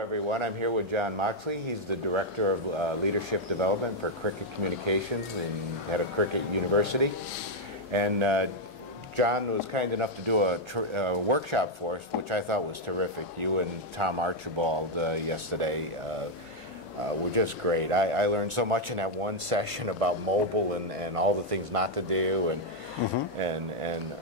everyone. I'm here with John Moxley. He's the Director of Leadership Development for Cricket Communications and head of Cricket University. And John was kind enough to do a workshop for us, which I thought was terrific. You and Tom Archibald yesterday were just great. I learned so much in that one session about mobile and all the things not to do and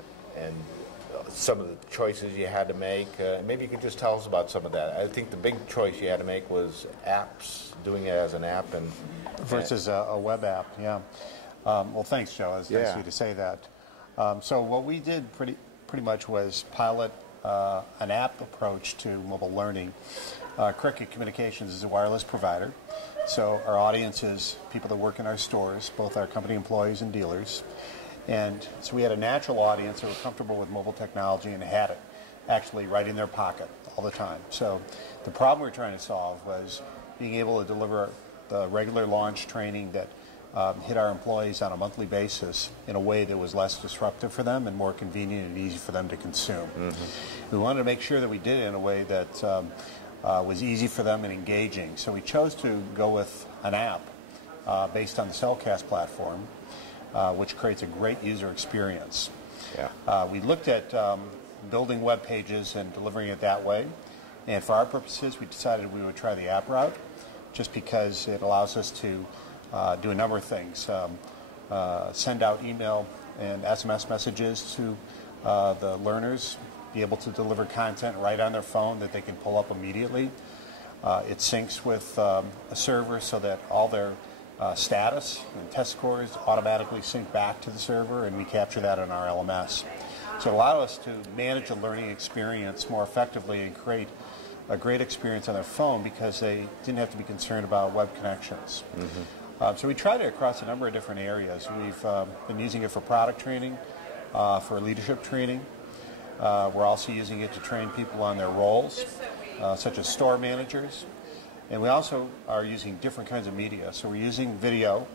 some of the choices you had to make. Maybe you could just tell us about some of that. I think the big choice you had to make was apps, doing it as an app versus a web app. Yeah. Well, thanks, Joe. It's nice of you to say that. So what we did pretty much was pilot an app approach to mobile learning. Cricket Communications is a wireless provider, so our audience is people that work in our stores, both our company employees and dealers. And so we had a natural audience that were comfortable with mobile technology and had it actually right in their pocket all the time. So the problem we were trying to solve was being able to deliver the regular launch training that hit our employees on a monthly basis in a way that was less disruptive for them and more convenient and easy for them to consume. We wanted to make sure that we did it in a way that was easy for them and engaging. So we chose to go with an app based on the Cellcast platform, which creates a great user experience. We looked at building web pages and delivering it that way, and for our purposes we decided we would try the app route just because it allows us to do a number of things. Send out email and SMS messages to the learners, be able to deliver content right on their phone that they can pull up immediately. It syncs with a server so that all their status and test scores automatically sync back to the server, and we capture that in our LMS. So it allowed us to manage the learning experience more effectively and create a great experience on their phone because they didn't have to be concerned about web connections. So we tried it across a number of different areas. We've been using it for product training, for leadership training. We're also using it to train people on their roles, such as store managers. And we also are using different kinds of media. So we're using video,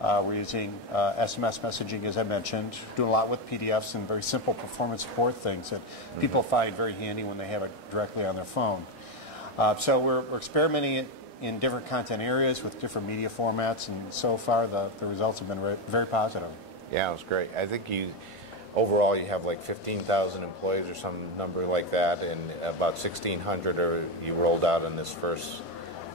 we're using SMS messaging, as I mentioned, doing a lot with PDFs and very simple performance support things that people find very handy when they have it directly on their phone. So we're experimenting it in different content areas with different media formats, and so far the results have been very positive. Yeah, it was great. I think overall you have like 15,000 employees or some number like that, and about 1,600 you rolled out in this first.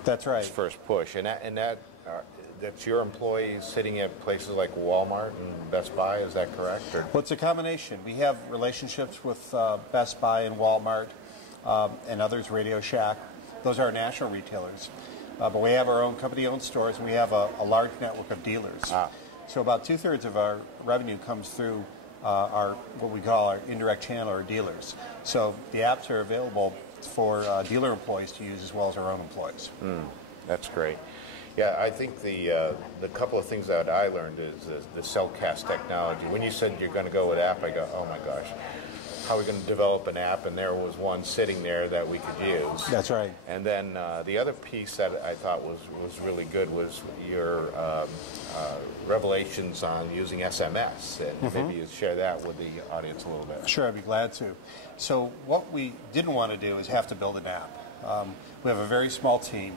That's right. This first push, and that's your employees sitting at places like Walmart and Best Buy. Is that correct? Or? Well, it's a combination. We have relationships with Best Buy and Walmart and others, Radio Shack. Those are our national retailers. But we have our own company-owned stores, and we have a large network of dealers. So about 2/3 of our revenue comes through our what we call our indirect channel or dealers. So the apps are available for dealer employees to use as well as our own employees. That's great. Yeah, I think the couple of things that I learned is the Cellcast technology. When you said you're going to go with app, I go, oh my gosh, how are we going to develop an app? And there was one sitting there that we could use. That's right. And then the other piece that I thought was really good was your revelations on using SMS. And maybe you share that with the audience a little bit. Sure, I'd be glad to. So what we didn't want to do is have to build an app. We have a very small team.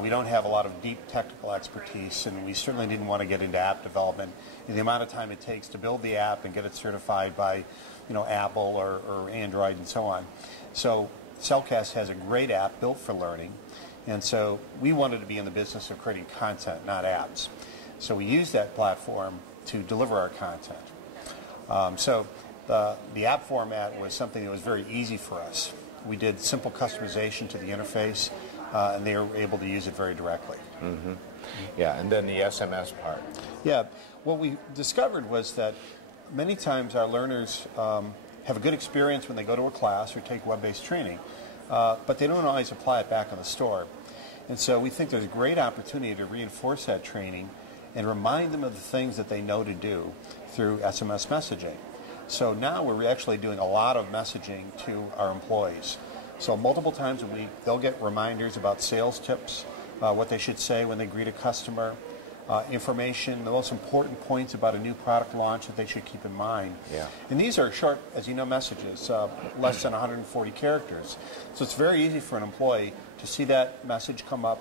We don't have a lot of deep technical expertise, and we certainly didn't want to get into app development. And the amount of time it takes to build the app and get it certified by Apple or Android and so on. So Cellcast has a great app built for learning, and so we wanted to be in the business of creating content, not apps. So we used that platform to deliver our content. So the app format was something that was very easy for us. We did simple customization to the interface, and they were able to use it very directly. Yeah, and then the SMS part. Yeah, what we discovered was that many times our learners have a good experience when they go to a class or take web-based training, but they don't always apply it back in the store. And so we think there's a great opportunity to reinforce that training and remind them of the things that they know to do through SMS messaging. So now we're actually doing a lot of messaging to our employees. So multiple times a week, they'll get reminders about sales tips, what they should say when they greet a customer, information, the most important points about a new product launch that they should keep in mind. Yeah. And these are short, as you know, messages, less than 140 characters. So it's very easy for an employee to see that message come up,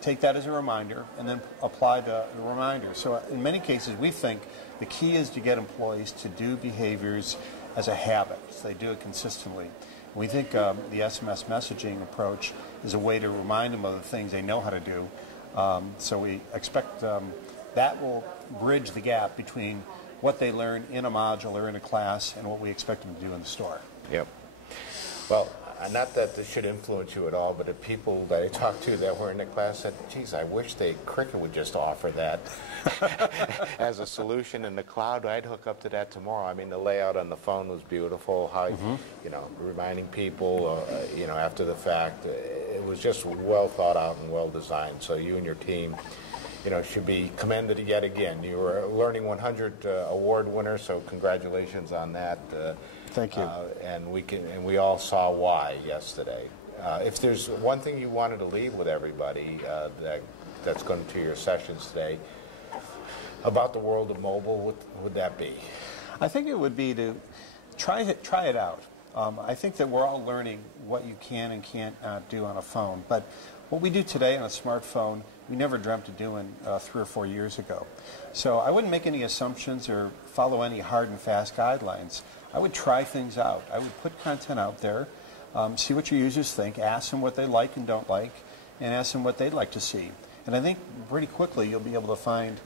take that as a reminder, and then apply the reminder. So in many cases, we think the key is to get employees to do behaviors as a habit, so they do it consistently. We think the SMS messaging approach is a way to remind them of the things they know how to do. So we expect that will bridge the gap between what they learn in a module or in a class and what we expect them to do in the store. Yep. Well, not that this should influence you at all, but the people that I talked to that were in the class said, geez, I wish Cricut would just offer that as a solution in the cloud. I'd hook up to that tomorrow. I mean, the layout on the phone was beautiful. How, you know, reminding people, you know, after the fact, it was just well thought out and well designed. So you and your team, you know, should be commended yet again. You were a Learning 100 award winner, so congratulations on that. Thank you. And we all saw why yesterday. If there's one thing you wanted to leave with everybody that's going to your sessions today about the world of mobile, what would that be? I think it would be to try it out. I think that we're all learning what you can and can't do on a phone, but what we do today on a smartphone, we never dreamt of doing 3 or 4 years ago. So I wouldn't make any assumptions or follow any hard and fast guidelines. I would try things out. I would put content out there, see what your users think, ask them what they like and don't like, and ask them what they'd like to see. And I think pretty quickly you'll be able to find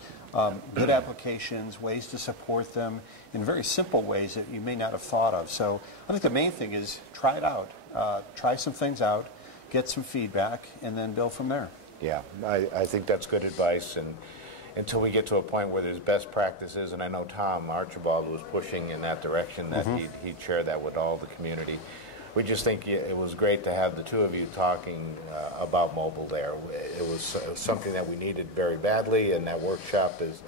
good applications, ways to support them in very simple ways that you may not have thought of. So I think the main thing is try it out. Try some things out, get some feedback, and then build from there. Yeah, I think that's good advice. And until we get to a point where there's best practices, and I know Tom Archibald was pushing in that direction, that he'd share that with all the community. We just think it was great to have the two of you talking about mobile there. It was something that we needed very badly, and that workshop has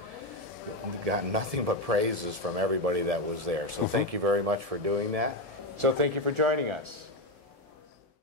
gotten nothing but praises from everybody that was there. So thank you very much for doing that. So thank you for joining us.